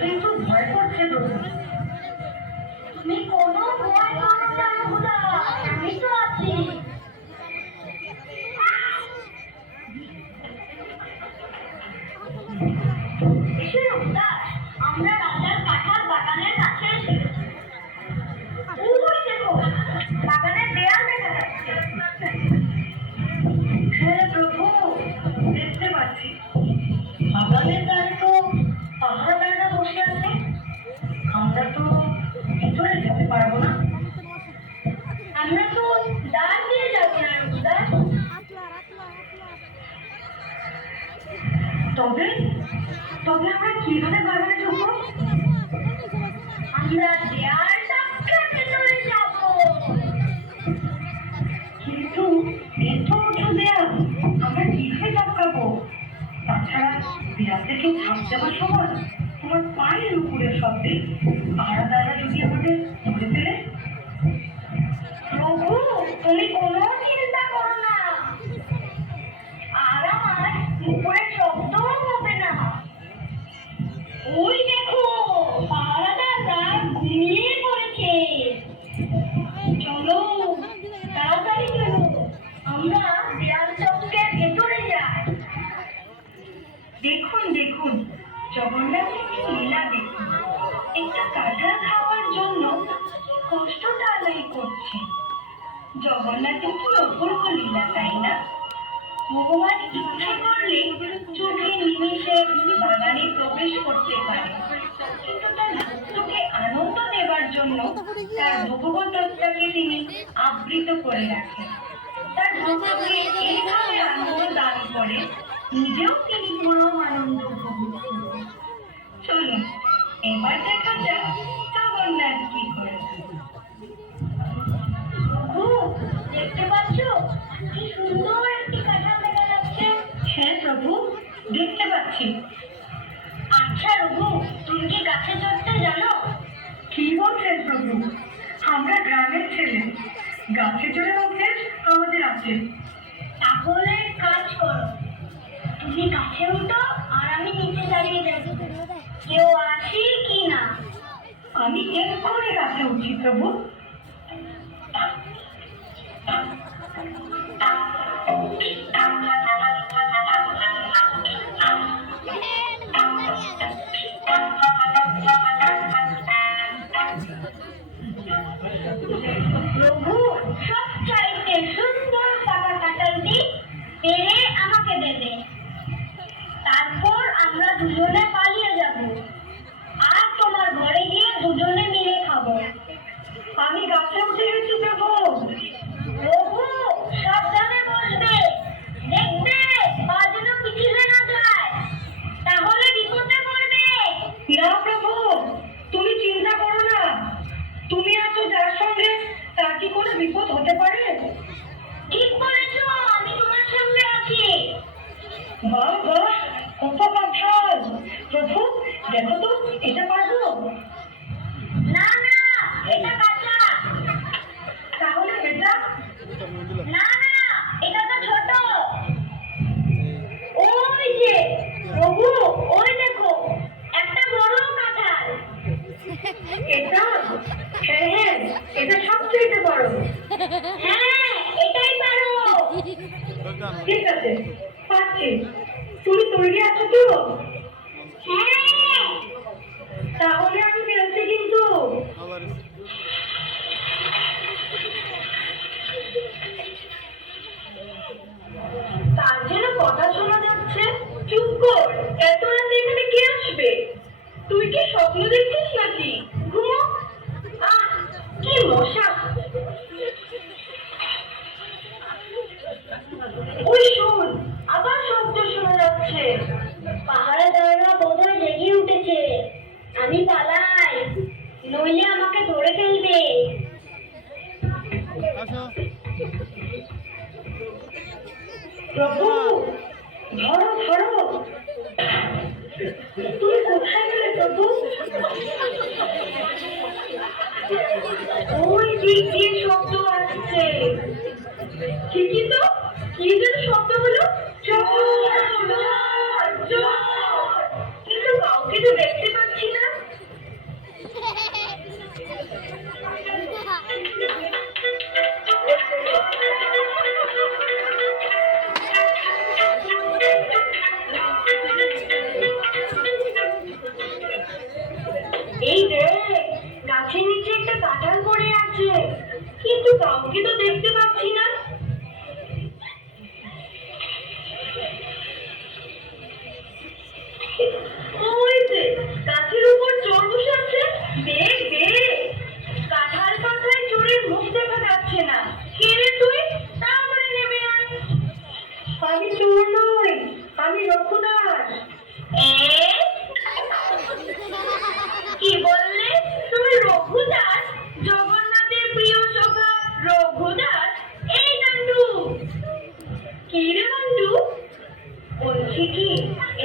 কিন্তু ভয় করছে প্রভু। তুমি কোনো ভয় করো না খোদা, আমি তো আছি। আমরা রাজার কাঁঠাল বাগানের কাছে এসেছি। ওই দেখো, বাগানের দেয়াল দেখা যাচ্ছে। হ্যাঁ প্রভু, দেখতে পাচ্ছি। বাগানের দ্বারে তো পাহারাদাররা বসে আছে। আমরা তো ভিতরে যেতে পারবো না। আমরা তো দ্বার দিয়ে যাবো না রঘুদা। তবে তবে আমরা কিভাবে বাগানে ঢুকবো? আমরা দেয়ালটা ভেতরে যাবো। কিন্তু এত উঁচু দেয়াল, আমরা কিভাবে টপকাবো? তাছাড়া দেয়াল থেকে ঝাঁপ দেওয়ার সময় তোমার পায়ের উপরে শব্দে পাহারাদাররা যদি আমাদের ধরে ফেলে? প্রভু, তুমি কোনো চিন্তা করো না, আর আমার উপরে শব্দও হবে না। ওই দেখো, পাহারাদাররা ঘুমিয়ে পড়েছে। চলো, তাড়াতাড়ি চলো, আমরা দেয়াল চত্বরের ভেতরে যাই। দেখুন দেখুন, জগন্নাথের কি লীলা দেখুন। একটা কাঁঠাল খাওয়ার জন্য কষ্টটা আদায় করছে। জগন্নাথের কি অপূর্ব লীলা, তাই না? ভগবান ইচ্ছা করলে চোখে নিমেষে বাগানে প্রবেশ করতে পারে, কিন্তু তার ভক্তকে আনন্দ দেবার জন্য তার ভগবতত্ত্বকে তিনি আবৃত করে রাখেন। তার ভক্তকে এইভাবে আনন্দ দান করে, নিজেও তিনি পরম আনন্দ উপভোগ করেন। চলুন এবার দেখা যাক জগন্নাথ কি করে। দেখতে পাচ্ছ কি সুন্দর একটি কাঁঠাল দেখা যাচ্ছে? হ্যাঁ প্রভু, দেখতে পাচ্ছি। আচ্ছা রঘু, তুমি কি গাছে চড়তে জানো? কি বলছেন প্রভু, আমরা গ্রামের ছেলে, গাছে চড়ে অভ্যেস আমাদের আছে। তাহলে কাজ করো, তুমি গাছে উঠো আর আমি নিচে দাঁড়িয়ে যাবো, কেউ আসি কি না। আমি এক্ষুনি গাছে উঠছি প্রভু। প্রভু, সবচাইতে সুন্দর পাকা কাঁঠালটি পেরে আমাকে দেবে, তারপর আমরা দুজনে পালিয়ে যাব আর তোমার ঘরে গিয়ে দুজনে মিলে খাবো। আমি গাছে উঠে গেছি প্রভু। প্রভু, সাবধানে বসবে, দেখবে পা যেন পিছলে না যায়, তাহলে বিপদে পড়বে। না প্রভু, তুমি চিন্তা করো না, তুমি আছো যার সঙ্গে, তার কি কোনো বিপদ হতে পারে? ঠিক বলেছ, আমি তোমার সঙ্গে আছি। বাহ বাহ, কত কাঁঠাল! প্রভু দেখো তো, এটা পারবো? না না, এটা কাঁচা। তাহলে এটা? না না, এটা তো ছোট। ওই যে প্রভু, ওই দেখো একটা বড় কাঁঠাল। এটা? হ্যাঁ হ্যাঁ, এটা সবচেয়ে বড়। হ্যাঁ, এটাই পারো। ঠিক আছে, পাচ্ছি। তুমি তৈরি আছো তো? হ্যাঁ। তাহলে আমি বেরোচ্ছি কিন্তু। তার যেন কথা শোনা যাচ্ছে। চুপ কর, এত রাতে এখানে কে আসবে? তুই কি স্বপ্ন দেখছিস নাকি? ঘুমো। আহ, কি মশা! ওই শোন, আবার শব্দ শোনা যাচ্ছে। পাহারাদাররা বোধহয় জেগে উঠেছে। আমি পালাই, নইলে আমাকে ধরে ফেলবে। প্রভু, ধরো ধরো। তুমি কোথায় গেলে প্রভু? ওই দিক দিয়ে শব্দ আসছে। ঠিকই তো, কি যেন শব্দ হলো? কিন্তু কাউকে তো দেখতে পাচ্ছি না।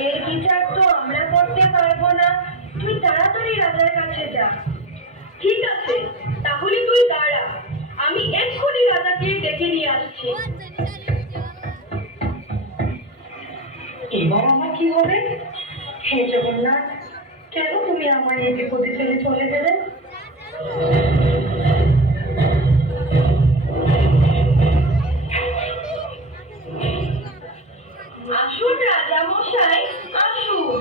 এর বিচার তো আমরা করতে পারবো না, তুই তাড়াতাড়ি রাজার কাছে যা। ঠিক আছে, তাহলে তুই দাঁড়া, আমি এক্ষুনি রাজাকে ডেকে নিয়ে আসছি। এবার আমার কি হবে? হে জগন্নাথ, কেন তুমি আমার এই বিপদে ফেলে চলে গেলে? আসুন রাজা মশাই, আসুন।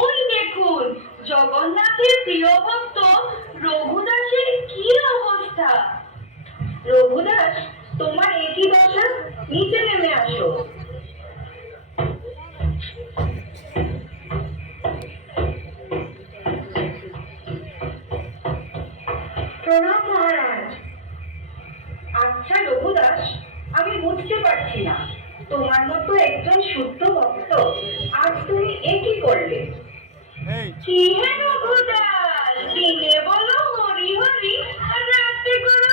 ওই দেখুন জগন্নাথের প্রিয় ভক্ত রঘুদাসের কি অবস্থা। রঘুদাস, তোমার একই দশা, নিচে নেমে আসো। প্রণাম মহারাজ। আচ্ছা রঘুদাস, আমি বুঝতে পারছি না, তোমার মতো একজন শুদ্ধ ভক্ত আজ তুমি একই করলে? কি হে রঘুদাস, দিনে বলো হরি হরি আর রাতে করো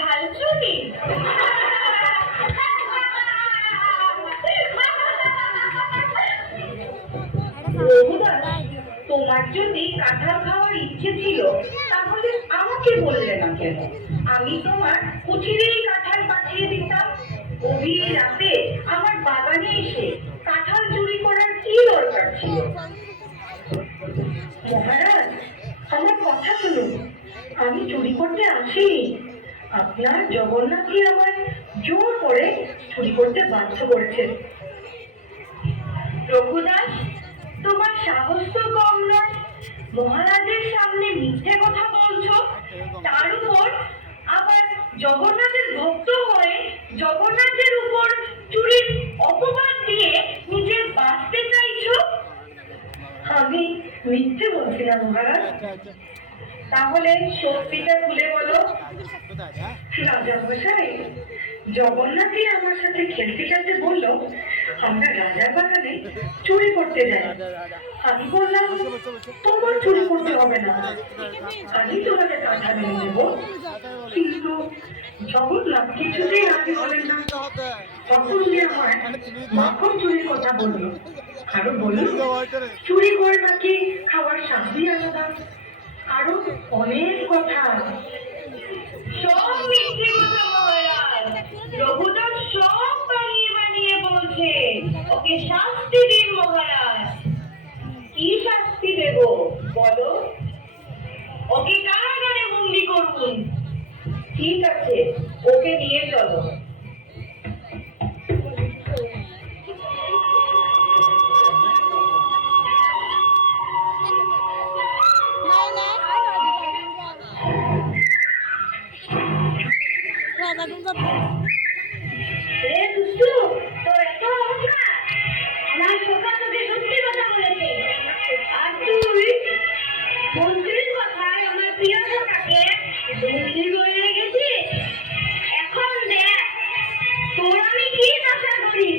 ঢাল চুরি। রঘুদাস, তোমার যদি কাঁঠাল খাওয়ার ইচ্ছে ছিল তাহলে আমাকে বললে না কেন? আমি তোমার কুঠিরেই কাঁঠাল পাঠিয়ে দিতাম। গভীর রাতে আমার বাগানে এসে কাঁঠাল চুরি করার কি দরকার ছিল? মহারাজ, আমার কথা শুনুন, আমি চুরি করতে আসিনি। আপনার জগন্নাথই আমার জোর করে চুরি করতে বাধ্য করেছেন। রঘুদাস, তোমার সাহস তো কম নয়, মহারাজের সামনে মিথ্যে কথা বলছো, তার উপর আবার জগন্নাথের ভক্ত হয়ে জগন্নাথের উপর চুরির অপবাদ দিয়ে নিজের বাঁচতে চাইছো। আমি মিথ্যে বলছি না মহারাজ। তাহলে সত্যিটা খুলে বলো। রাজা মশাই, জগন্নাথই আমার সাথে খেলতে খেলতে বলল আমরা রাজার বাগানে চুরি করতে যাই। আমি বললাম তোমার চুরি করতে হবে না, আমি তোমাকে কাঁঠাল এনে দেবো। কিন্তু জগন্নাথ কিছুতেই রাজি হলেন না। তখন উনি আমার মাখন চুরির কথা বলল, আরো বলল চুরি করে নাকি খাওয়ার শান্তি আলাদা, আরো অনেক কথা। সব মিথ্যে কথা মহারাজ, রঘুদাস সব বানিয়ে বানিয়ে বলছে। ওকে শাস্তি দিন মহারাজ। কি শাস্তি দেব বলো? ওকে কারাগারে বন্দি করুন। ঠিক আছে, ওকে নিয়ে চলো। আমার সকাল থেকে সত্যি কথা বলেছে, আর তুই মন্ত্রীর কথায় আমার প্রিয় সখাকে বন্দি করে গেছিস। এখন দেখ তোর আমি কি দশা করি।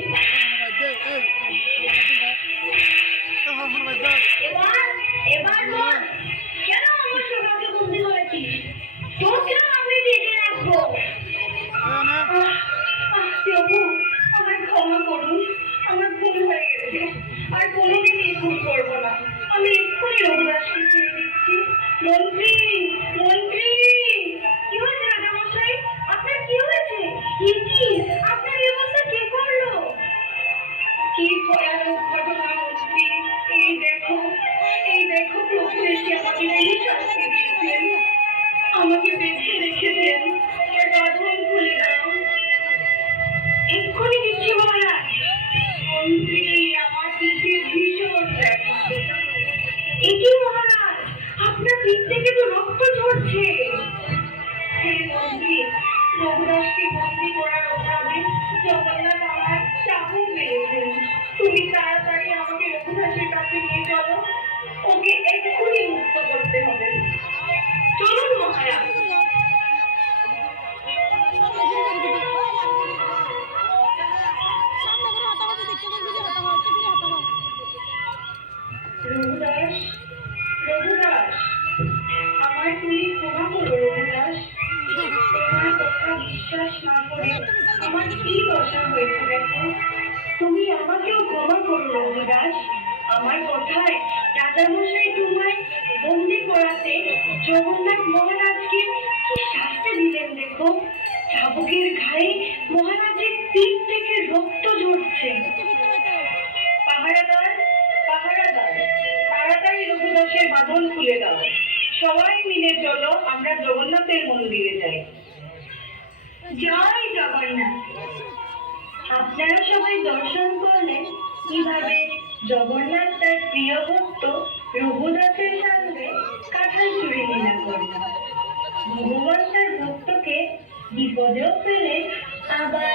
এবার এবার বল, কেন আমার সখাকে বন্দি করেছিস? তোকেও আমি দেখে রাখবো। প্রভু, আমার ক্ষমা করুন, আমার ভুল হয়ে গেছে, আর কোনোদিন এই ভুল করবো না। আমি এক্ষুনি রঘুদাসকে ছেড়ে দিচ্ছি। মন্ত্রী, মন্ত্রী, কি হয়েছে রাজামশাই? আপনার কি হয়েছে? কি আপনার এই অবস্থা কে করলো? কি ভয়ানক ঘটনা মন্ত্রী! এই দেখো প্রভু এসে আমাকে এই শাস্তি দিয়েছেন। আমাকে বেঁধে রেখেছেন, আমার বাঁধন খুলে দাও। এক্ষুনি দিচ্ছি মহারাজ। মন্ত্রী, আমার পিঠে ভীষণ ব্যথা। এটি মহারাজ, আপনার পিঠ থেকে তো রক্ত ঝরছে। হে মন্ত্রী, রঘুদাসকে বন্দি করার অপরাধে জগন্নাথ আমার চাবুক মেরেছেন। তুমি তাড়াতাড়ি আমাকে রঘুদাসের কাছে নিয়ে চলো, ওকে এক্ষুনি মুক্ত করতে হবে। চলুন মহারাজ। রঘুদাস, রঘুদাস, আমায় তুমি ক্ষমা করো রঘুদাস। তোমার কথা বিশ্বাস না করে আমার কি দশা হয়েছে দেখো। তুমি আমাকেও ক্ষমা করো রঘুদাস। আমার কথায় রাজামশাই তোমায় বন্দি করাতে জগন্নাথ মহারাজকে কি শাস্তি দিলেন দেখো। চাবুকের ঘায়ে মহারাজের পিঠ থেকে রক্ত ঝরছে। পাহারাদার, পাহারাদার, তাড়াতাড়ি রঘুদাসের বাঁধন খুলে দাও। সবাই মিলে চলো, আমরা জগন্নাথের মন্দিরে যাই। জয় জগন্নাথ। আপনারা সবাই দর্শন করলেন কিভাবে জগন্নাথ তার প্রিয় ভক্ত রঘুদাসের সঙ্গে কাঁঠাল চুরি লীলা করল। ভগবান তার ভক্তকে বিপদেও ফেলে আবার